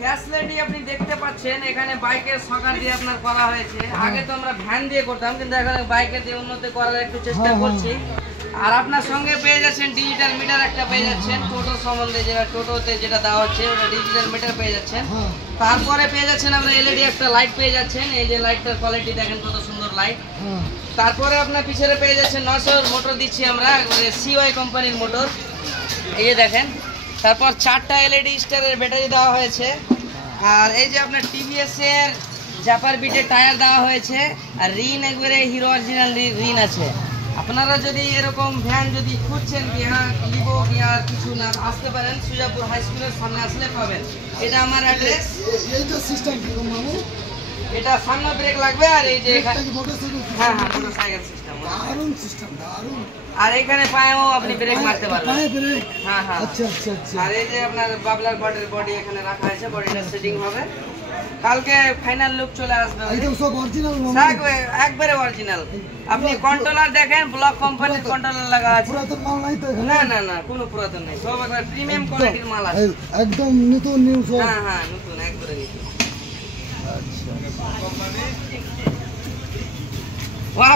Facility আপনি দেখতে পাচ্ছেন এখানে বাইকের সকার দিয়ে আপনার করা হয়েছে। আগে তো আমরা ভ্যান দিয়ে করতাম, কিন্তু এখন বাইকের দিয়ে উন্নতি করার একটু চেষ্টা করছি। আর আপনার সঙ্গে পেয়ে যাচ্ছেন ডিজিটাল মিটার একটা পেয়ে যাচ্ছেন, টোটো সম্বন্ধে যেটা টোটোতে যেটা দেওয়া হচ্ছে ওটা ডিজিটাল মিটার পেয়ে যাচ্ছেন। তারপরে পেয়ে যাচ্ছেন আপনার এলইডি একটা লাইট পেয়ে যাচ্ছেন, এই যে লাইটটার কোয়ালিটি দেখেন কত সুন্দর লাইট। তারপরে আপনার পিছনে পেয়ে যাচ্ছেন 900 মোটর দিচ্ছি আমরা, সিওয়াই কোম্পানির মোটর, এই যে দেখেন। তারপর 4টা এলইডি স্টারের ব্যাটারি দেওয়া হয়েছে। আর এই যে আপনার টিভিএস এর জাপার বিটের টায়ার দেওয়া হয়েছে। আর রিন একবারে হিরো অরিজিনাল রিন আছে। আপনারা যদি এরকম ভ্যান যদি খুঁজছেন কি হ্যাঁ লিবো কি আর কিছু না, আসতে পারেন সুজাপুর হাই স্কুলের সামনে আসলে পাবেন। এটা আমার অ্যাড্রেস। এটা সামনে ব্রেক লাগবে আর এই যে হ্যাঁ মোটরসাইকেল সিস্টেম আর এখানে পায়েও আপনি ব্রেক মারতে পারবেন। হ্যাঁ আচ্ছা। আর এই যে আপনার বাবলার বডি এখানে রাখা আছে, বডিটা সেটিং হবে, কালকে ফাইনাল লুক চলে আসবে। একবারে অরিজিনাল। আপনি কন্ট্রোলার দেখেন, ব্লক কোম্পানির কন্ট্রোলার লাগা আছে। না কোনো পুরাতন নেই, সব একবার প্রিমিয়াম কোয়ালিটির মাল আছে, একদম নতুন নিউ। হ্যাঁ নতুন একবারে নতুন। আচ্ছা